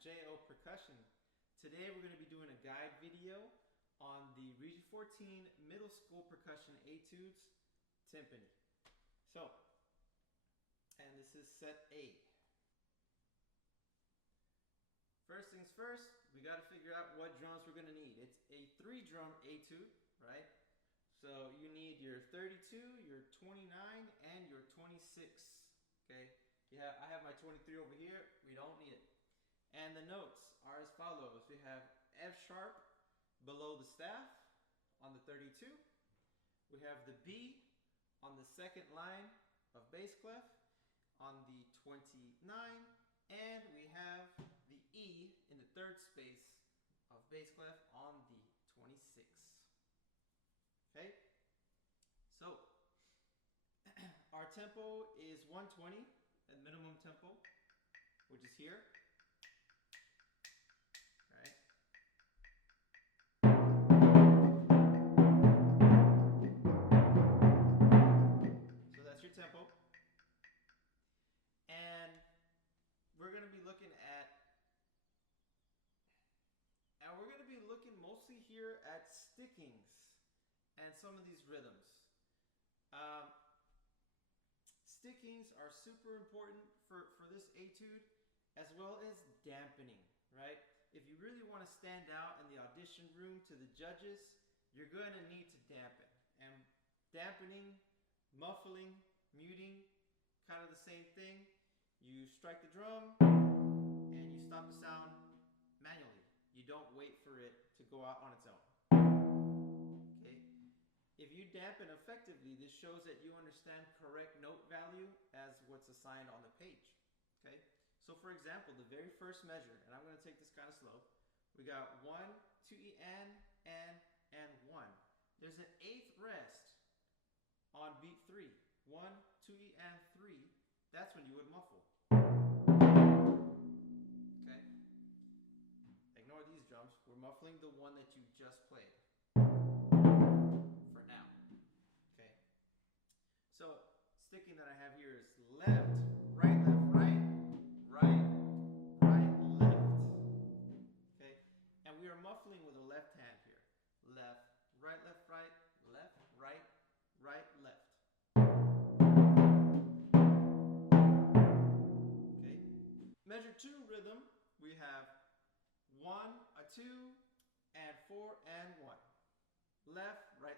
JO Percussion. Today we're going to be doing a guide video on the Region 14 Middle School Percussion Etudes Timpani. So, and this is set A. First things first, we got to figure out what drums we're going to need. It's a 3-drum etude, right? So you need your 32, your 29, and your 26. Okay? Yeah, I have my 23 over here. We don't need it. And the notes are as follows. We have F sharp below the staff on the 32. We have the B on the second line of bass clef on the 29. And we have the E in the third space of bass clef on the 26. Okay? So, our tempo is 120 at minimum tempo, which is here. Right? So that's your tempo. And we're going to be looking mostly here at stickings and some of these rhythms. Stickings are super important for this etude, as well as dampening, right? If you really want to stand out in the audition room to the judges, you're going to need to dampen. And dampening, muffling, muting, kind of the same thing. You strike the drum and you stop the sound manually. You don't wait for it to go out on its own. Okay? If you dampen effectively, this shows that you understand correct note value as what's assigned on the page. Okay? So for example, the very first measure, and I'm going to take this kind of slow. We got 1, 2E, and 1. There's an 8th rest on beat 3. 1, 2E, and 3. That's when you would muffle. Okay? Ignore these drums. We're muffling the one that you just played. For now. Okay? So, sticking that I have here is left, right, right, left. Okay? And we are muffling with the left hand here. Left, right, left. Okay? Measure 2 rhythm, we have 1, a 2, and 4, and 1. Left, right.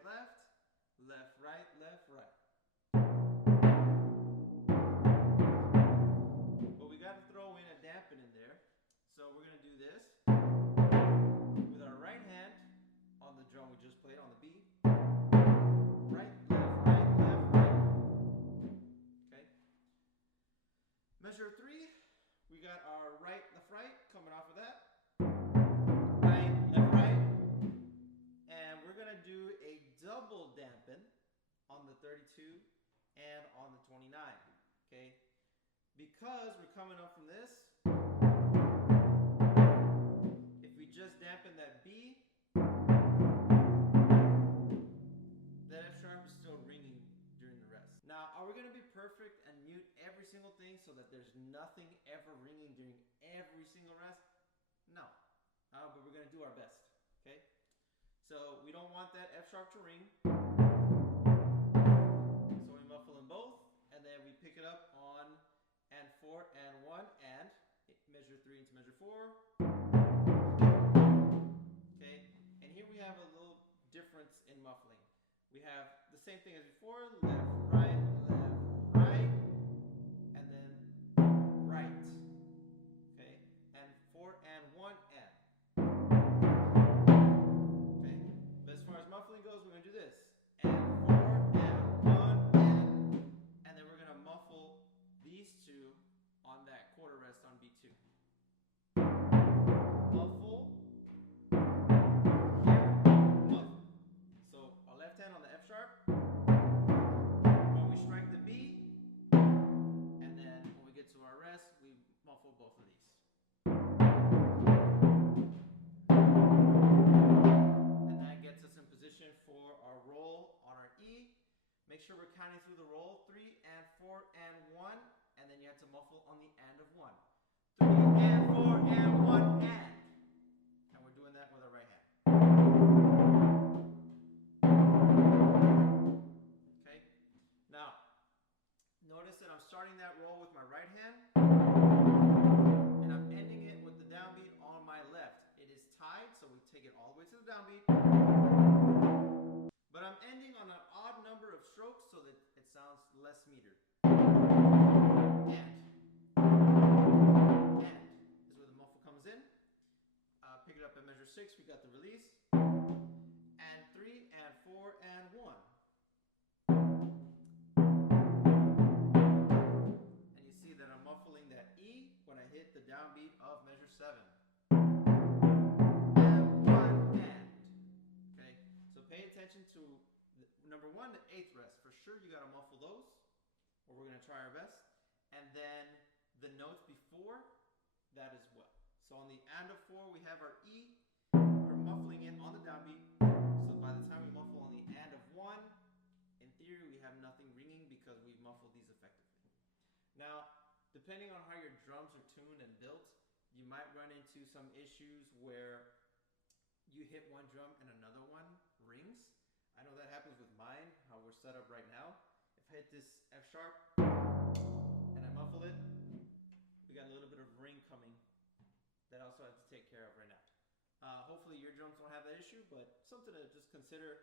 But we got to throw in a dampen in there. So we're going to do this with our right hand on the drum we just played on the B. Right, left. Okay. Measure 3, we got our right, left, coming off of that. Right, left. And we're going to do a double dampen on the 32 and on the 29. Okay? Because we're coming up from this, if we just dampen that B, that F sharp is still ringing during the rest. Now, are we going to be perfect and mute every single thing so that there's nothing ever ringing during every single rest? No. But we're going to do our best. Okay? So we don't want that F sharp to ring. So we muffle in both, and then we pick it up on and 4 and 1 and measure 3 into measure 4. Okay, and here we have a little difference in muffling. We have the same thing as before, left, right, and then right. Okay, and 4 and 1 and. Okay, but as far as muffling goes, we're going to do this. And 4 and 1 and then we're going to muffle these two on that quarter rest on B2. Muffle, here, muffle. So our left hand on the F sharp, when we strike the B, and then when we get to our rest, we muffle both of these. And that gets us in position for our roll on our E. Make sure we're counting through the roll, 3 and 4 and 1, and then you have to muffle on the end of 1. 3 and 4 and 1 6, we got the release. And 3 and 4 and 1. And you see that I'm muffling that E when I hit the downbeat of measure 7. And 1 and. Okay, so pay attention to number 1, the 8th rest. For sure you got to muffle those, or we're going to try our best. And then the notes before that as well. So on the and of 4, we have our E. We're muffling it on the downbeat. So by the time we muffle on the and of 1, in theory we have nothing ringing because we've muffled these effectively. Now, depending on how your drums are tuned and built, you might run into some issues where you hit one drum and another one rings. I know that happens with mine, how we're set up right now. If I hit this F sharp and I muffle it, we got a little bit of ring coming that I also have to take care of right now. Hopefully your drums don't have that issue, but something to just consider,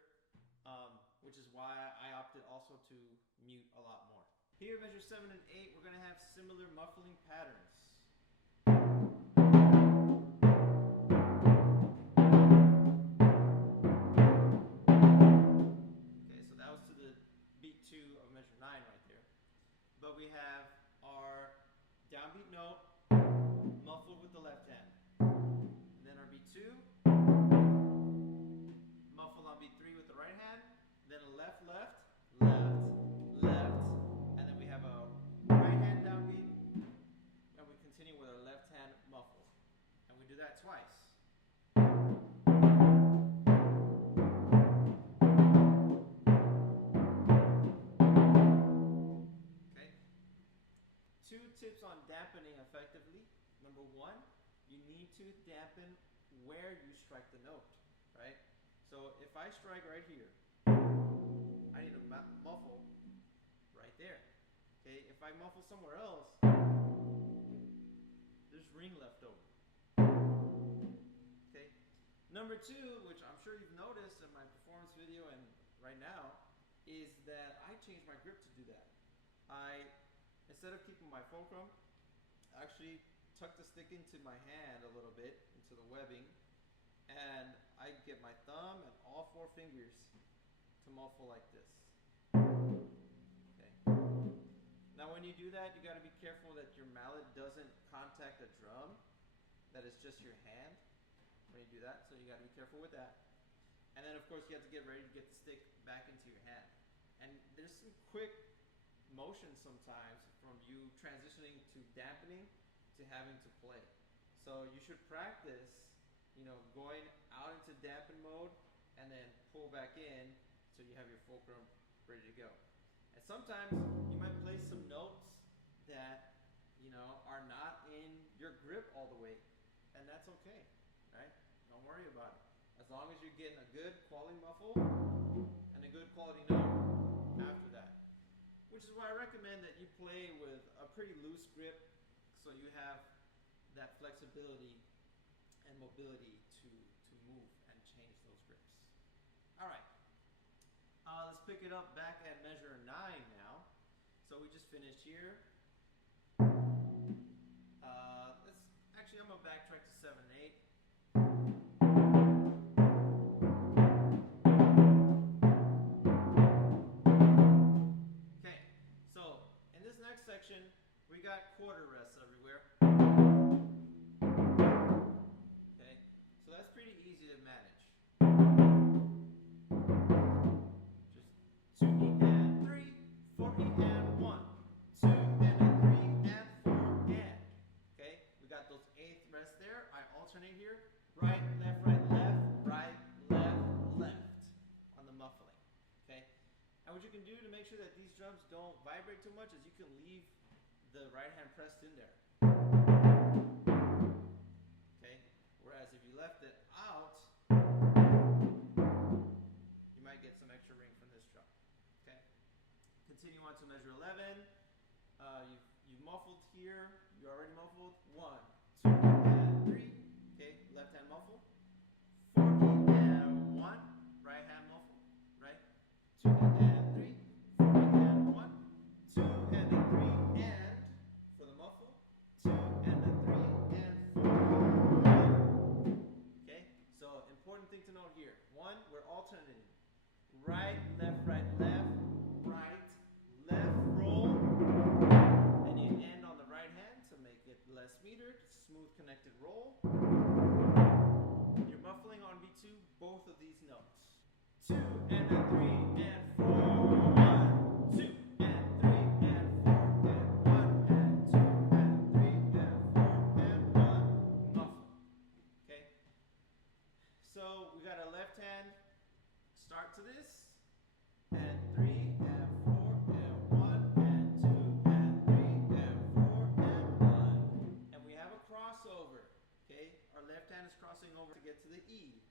which is why I opted also to mute a lot more. Here, measure 7 and 8, we're going to have similar muffling patterns. Okay, so that was to the beat 2 of measure 9 right there. But we have our downbeat note muffled with the left hand. And then our beat 2, muffled on beat 3 with the right hand. Then a left, left, left, left. And then we have a right hand downbeat. And we continue with our left hand muffled. And we do that twice. Okay. 2 tips on dampening effectively. Number 1, you need to dampen where you strike the note, right? So if I strike right here, I need to muffle right there. Okay, if I muffle somewhere else, there's ring left over. Okay, number 2, which I'm sure you've noticed in my performance video and right now, is that I changed my grip to do that. Instead of keeping my fulcrum, I actually tuck the stick into my hand a little bit, into the webbing, and I get my thumb and all 4 fingers to muffle like this. Okay. Now when you do that, you got to be careful that your mallet doesn't contact the drum, that it's just your hand when you do that, so you got to be careful with that. And then of course you have to get ready to get the stick back into your hand. And there's some quick motion sometimes from you transitioning to dampening to having to play. So you should practice, going out into dampen mode and then pull back in so you have your fulcrum ready to go. And sometimes you might play some notes that, are not in your grip all the way, and that's okay, right? Don't worry about it. As long as you're getting a good quality muffle and a good quality note after that. Which is why I recommend that you play with a pretty loose grip so you have that flexibility and mobility to move and change those grips. All right, let's pick it up back at measure 9 now. So we just finished here. I'm gonna backtrack to 7 and 8. Okay, so in this next section, we got quarter rests everywhere. Okay, so that's pretty easy to manage. Just 2 E and 3, 4 E and 1, 2 and a 3 and 4 and. Okay, we got those 8th rests there. I alternate here. Right, left, right, left on the muffling. Okay, and what you can do to make sure that these drums don't vibrate too much is you can leave the right hand pressed in there. Okay, whereas if you left it out, you might get some extra ring from this drum. Okay, continue on to measure 11. You've muffled here. You already muffled 1, 2 and 3. Okay, left hand muffle. 4 and 1, right hand muffle. Right. 2 and 3, 4 and 1, 2 and a 3 and for the muffle. 2 and a 3 and 4. 1. Okay, so right, left, left, roll. And you end on the right hand to make it less metered, smooth connected roll. You're muffling on beat 2 both of these notes. 2 and a 3 and 4, 1, 2 and 3 and 4 and 1 and 2 and 3 and 4 and 1, muffle. Okay? So we got a left hand start to this, and 3 and 4 and 1 and 2 and 3 and 4 and 1. And we have a crossover. Okay? Our left hand is crossing over to get to the E.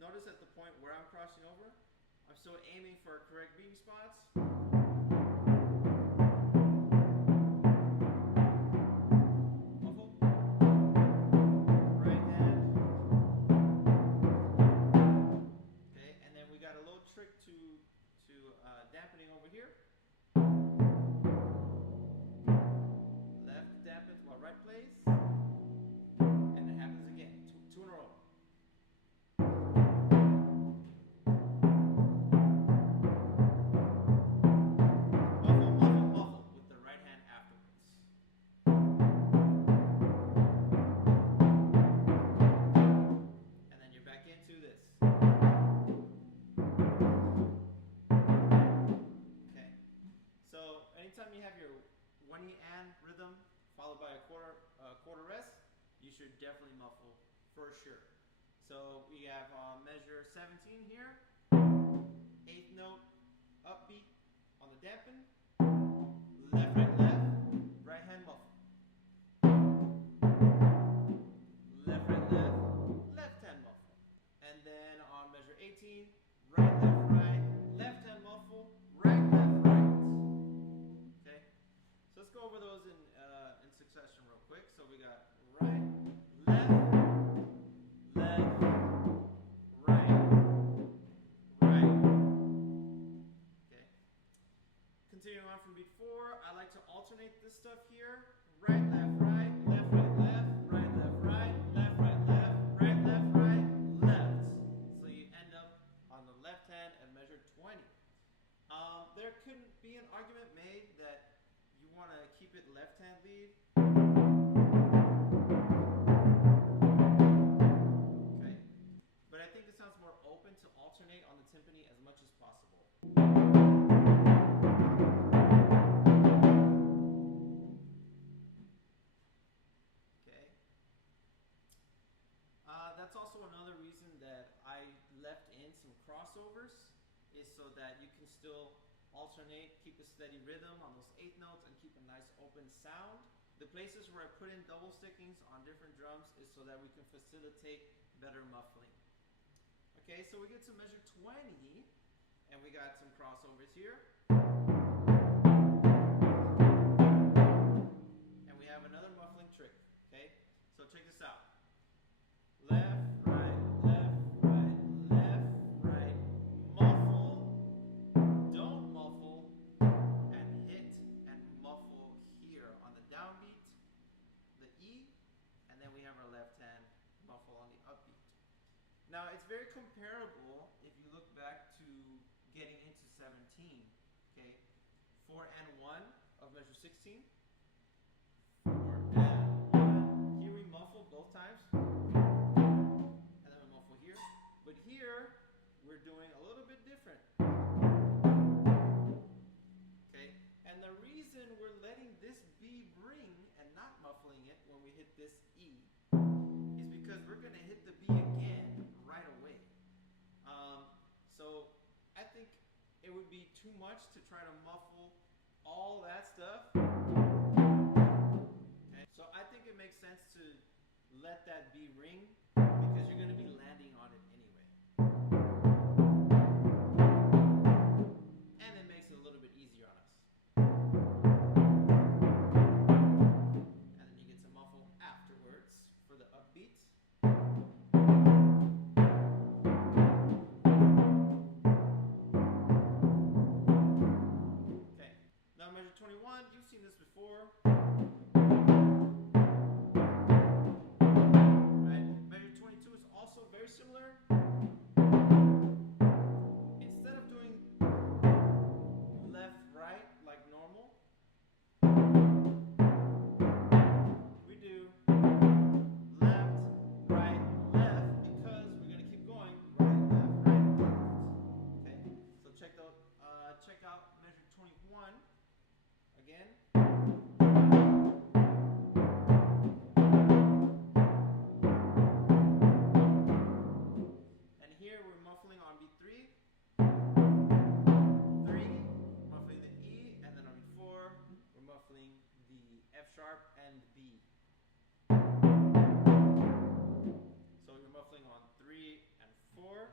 Notice at the point where I'm crossing over, I'm still aiming for correct beating spots. Muffle. Right hand. Okay, and then we got a little trick to dampening over here. Left dampens while right plays. And it happens again. Two in a row. Anytime you have your 1E and rhythm followed by a quarter rest, you should definitely muffle for sure. So we have measure 17 here, 8th note, upbeat on the dampen, left, right hand muffle. Left, left hand muffle. And then on measure 18, right, left hand muffle, right, right. Okay? So let's go over those in succession real quick. So we got right, left, right. Okay. Continuing on from beat 4, I like to alternate this stuff here. Right, left, right, left, right, left, right, left. So you end up on the left hand at measure 20. There could be an argument made that you want to keep it left hand lead. Okay. But I think it sounds more open to alternate on the timpani as much as possible. Okay. That's also another reason that I left in some crossovers, is so that you can still alternate, keep a steady rhythm on those 8th notes, and keep a nice open sound. The places where I put in double stickings on different drums is so that we can facilitate better muffling. Okay, so we get to measure 20, and we got some crossovers here. And we have another muffling trick, okay? So check this out. Left, right, muffle, don't muffle, and hit and muffle here on the downbeat, the E, and then we have our left hand muffle on the upbeat. Now it's very comparable if you look back to getting into 17, okay? 4 and 1 of measure 16. 4 and 1. Here we muffle both times. And then we muffle here. But here, we're doing a little bit different. Okay? And the reason we're letting this B ring and not muffling it when we hit this E is because we're going to hit the B again right away. So I think it would be too much to try to muffle all that stuff. Okay? So I think it makes sense to let that B ring, because you're going to be landing on it anyway. And it makes it a little bit easier on us. And then you get to muffle afterwards for the upbeat. 1 again. And here we're muffling on beat 3. 3, muffling the E, and then on beat 4, we're muffling the F sharp and the B. So you're muffling on 3 and 4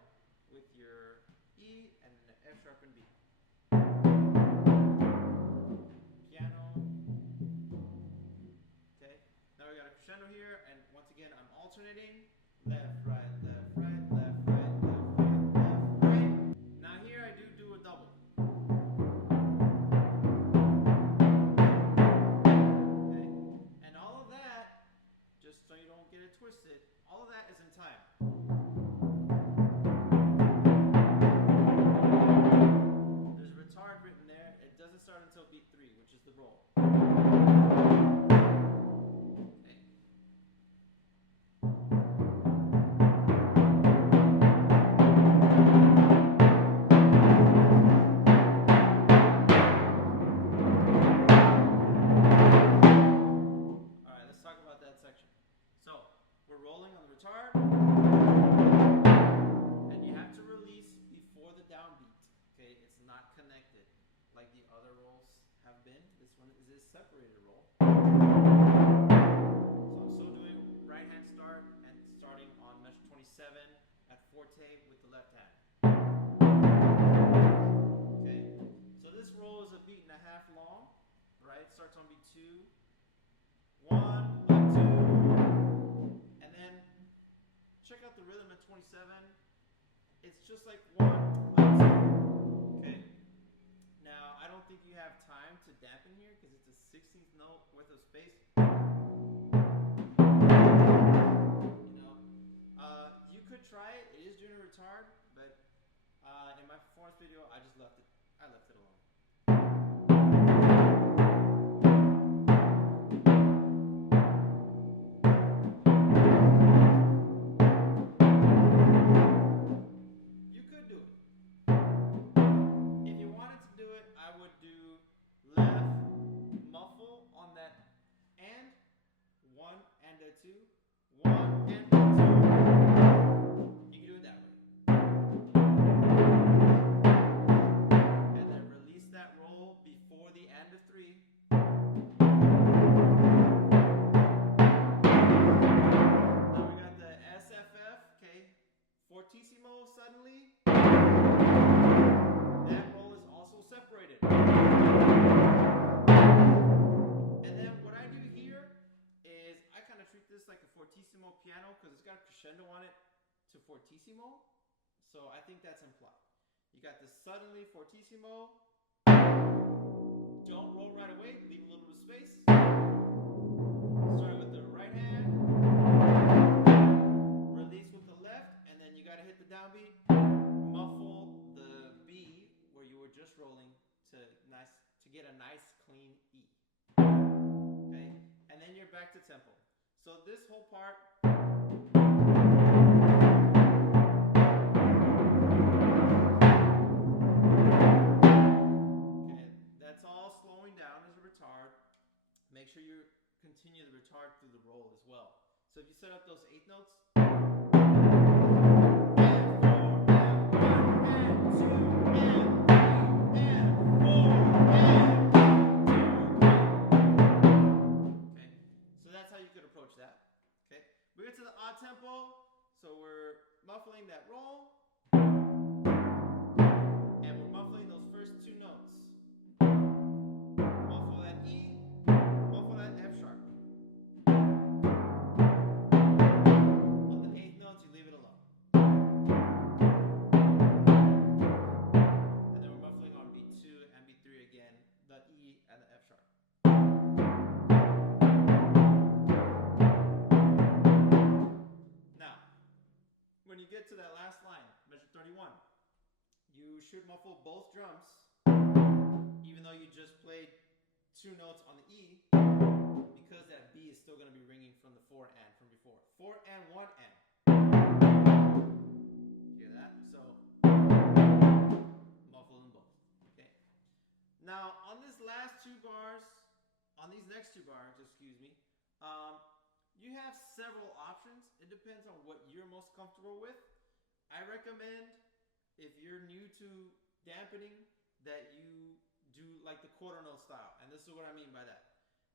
with your E and then the F sharp and B. Piano. Okay. Now we got a crescendo here, and once again I'm alternating. Left, right, left, right, left, right, left, right, left, right. Now here I do a double. Okay. And all of that, just so you don't get it twisted, all of that is in time. There's a retard written there. It doesn't start until beat 3, which is the roll. Rolling on the retard, and you have to release before the downbeat. Okay, it's not connected like the other rolls have been. This one is a separated roll. So I'm still doing right hand start and starting on measure 27 at forte with the left hand. Okay, so this roll is a beat and a half long. Right, starts on beat 2, 1, 2. Check out the rhythm at 27. It's just like 1, 2. Okay. Now I don't think you have time to dampen here because it's a 16th note worth of space. You could try it. It is doing a retard, but in my performance video, I just left it. I left it alone. Fortissimo suddenly, that roll is also separated. And then what I do here is I kind of treat this like a fortissimo piano because it's got a crescendo on it to fortissimo. So I think that's implied. You got this suddenly fortissimo. Don't roll right away, leave a little bit of space. Start with the right hand. Release with the left, and then you got to hit the downbeat, muffle the B where you were just rolling to get a nice clean E. Okay, and then you're back to tempo. So this whole part. Okay, that's all slowing down as a retard. Make sure you continue the retard through the roll as well. So if you set up those 8 notes. That. Okay, we get to the odd tempo, so we're muffling that roll, and we're muffling those first 2 notes. Muffle that E, muffle that F sharp. On the 8th notes, you leave it alone. And then we're muffling on beat 2 and beat 3 again, the E and the F sharp. When you get to that last line, measure 31, you should muffle both drums, even though you just played 2 notes on the E, because that B is still going to be ringing from the 4 and from before. 4 and 1 and. Hear that? So, muffle them both. Okay. Now, on these next two bars, excuse me, you have several options. It depends on what you're most comfortable with. I recommend, if you're new to dampening, that you do like the quarter note style. And this is what I mean by that.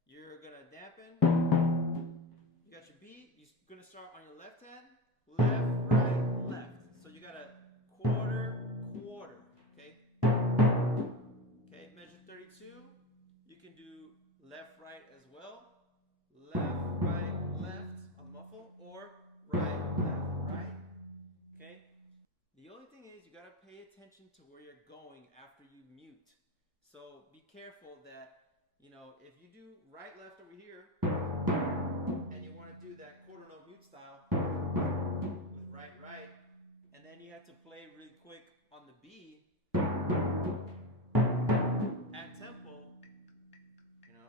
You're gonna dampen, you got your B, you're gonna start on your left hand, left, right, left. So you got a quarter, quarter, okay? Okay, measure 32. You can do left, right as well. Left, right, left on the muffle, or right, left, right. Okay? The only thing is you gotta pay attention to where you're going after you mute. So be careful that, you know, if you do right, left over here, and you wanna do that quarter note mute style with right, right, and then you have to play really quick on the B at tempo, you know,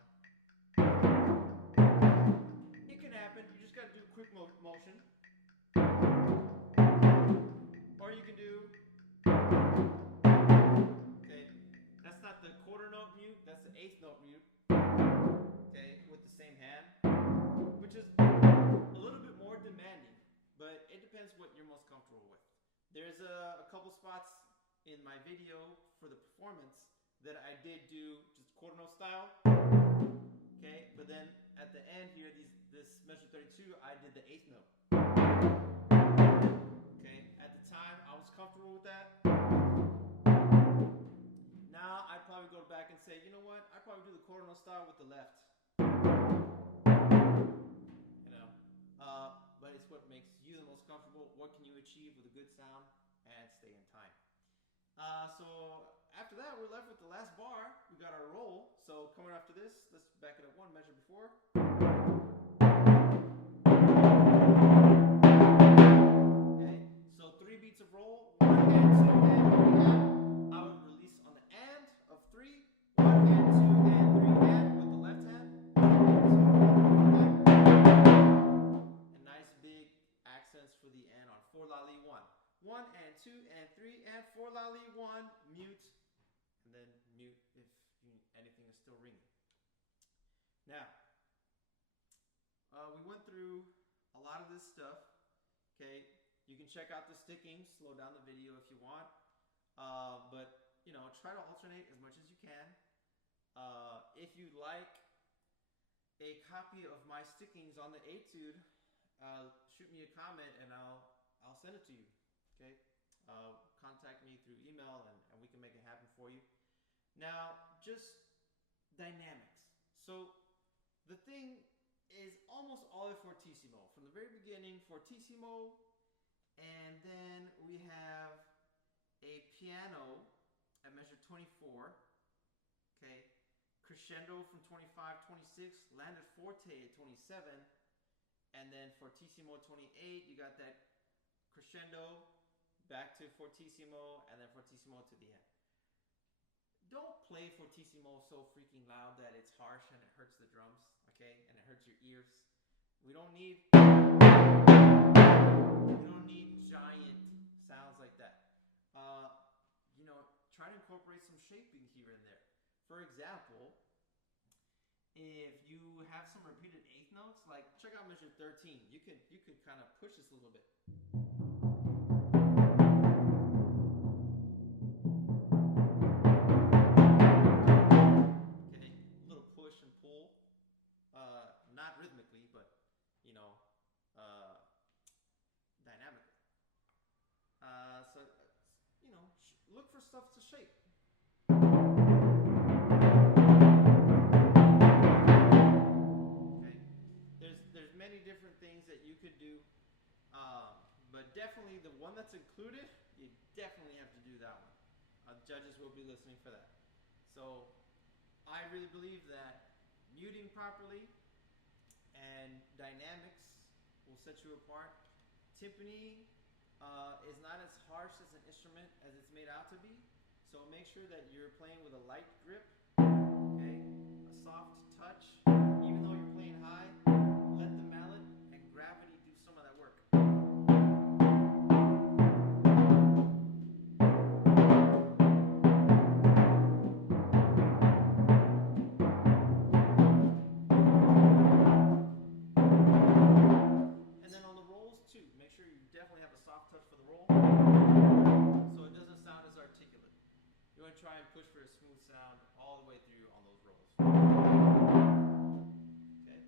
it can happen. You just gotta do a quick motion. Or you can do, okay, that's not the quarter note mute, that's the eighth note mute, okay, with the same hand, which is a little bit more demanding, but it depends what you're most comfortable with. There's a couple spots in my video for the performance that I did do just quarter note style, okay, but then at the end here, this measure 32, I did the eighth note. At the time, I was comfortable with that. Now, I'd probably go back and say, you know what? I'd probably do the quarter note style with the left. You know, but it's what makes you the most comfortable. What can you achieve with a good sound and stay in time? So after that, we're left with the last bar. We got our roll. So coming after this, let's back it up one measure before. Of roll, 1 and 2 and 3 and. I would release on the and of 3, 1 and 2 and 3 and with the left hand, 1 and 2 and 3 and. And nice big accents for the and on 4 la li 1. 1 and 2 and 3 and 4 la li 1, mute, and then mute if anything is still ringing. Now, we went through a lot of this stuff, okay? You can check out the sticking, slow down the video if you want, but you know, try to alternate as much as you can. If you'd like a copy of my stickings on the etude, shoot me a comment and I'll send it to you. Okay, contact me through email and we can make it happen for you. Now, just dynamics. So the thing is almost always fortissimo from the very beginning. Fortissimo. And then we have a piano at measure 24, okay, crescendo from 25, 26, landed forte at 27, and then fortissimo 28, you got that crescendo, back to fortissimo, and then fortissimo to the end. Don't play fortissimo so freaking loud that it's harsh and it hurts the drums, okay, and it hurts your ears. We don't need giant sounds like that. You know, try to incorporate some shaping here and there. For example, if you have some repeated eighth notes, like check out measure 13. You could kind of push this a little bit. Okay, a little push and pull. Not rhythmically, but you know, dynamically. So, you know, look for stuff to shape. Okay, there's many different things that you could do, but definitely the one that's included, you definitely have to do that one. Judges will be listening for that. So, I really believe that muting properly and dynamics will set you apart. Timpani is not as harsh as an instrument as it's made out to be, so make sure that you're playing with a light grip, okay, a soft touch. Even though you're playing high, let the mallet and gravity do some of that work. push for a smooth sound all the way through on those rolls. Okay.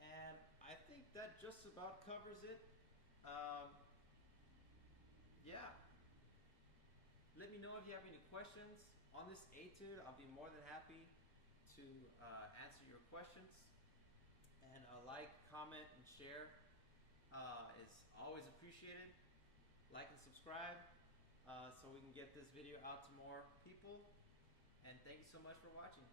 And I think that just about covers it. Yeah. Let me know if you have any questions on this etude. I'll be more than happy to answer your questions. And a like, comment, and share is always appreciated. Like and subscribe so we can get this video out to more people. And thank you so much for watching.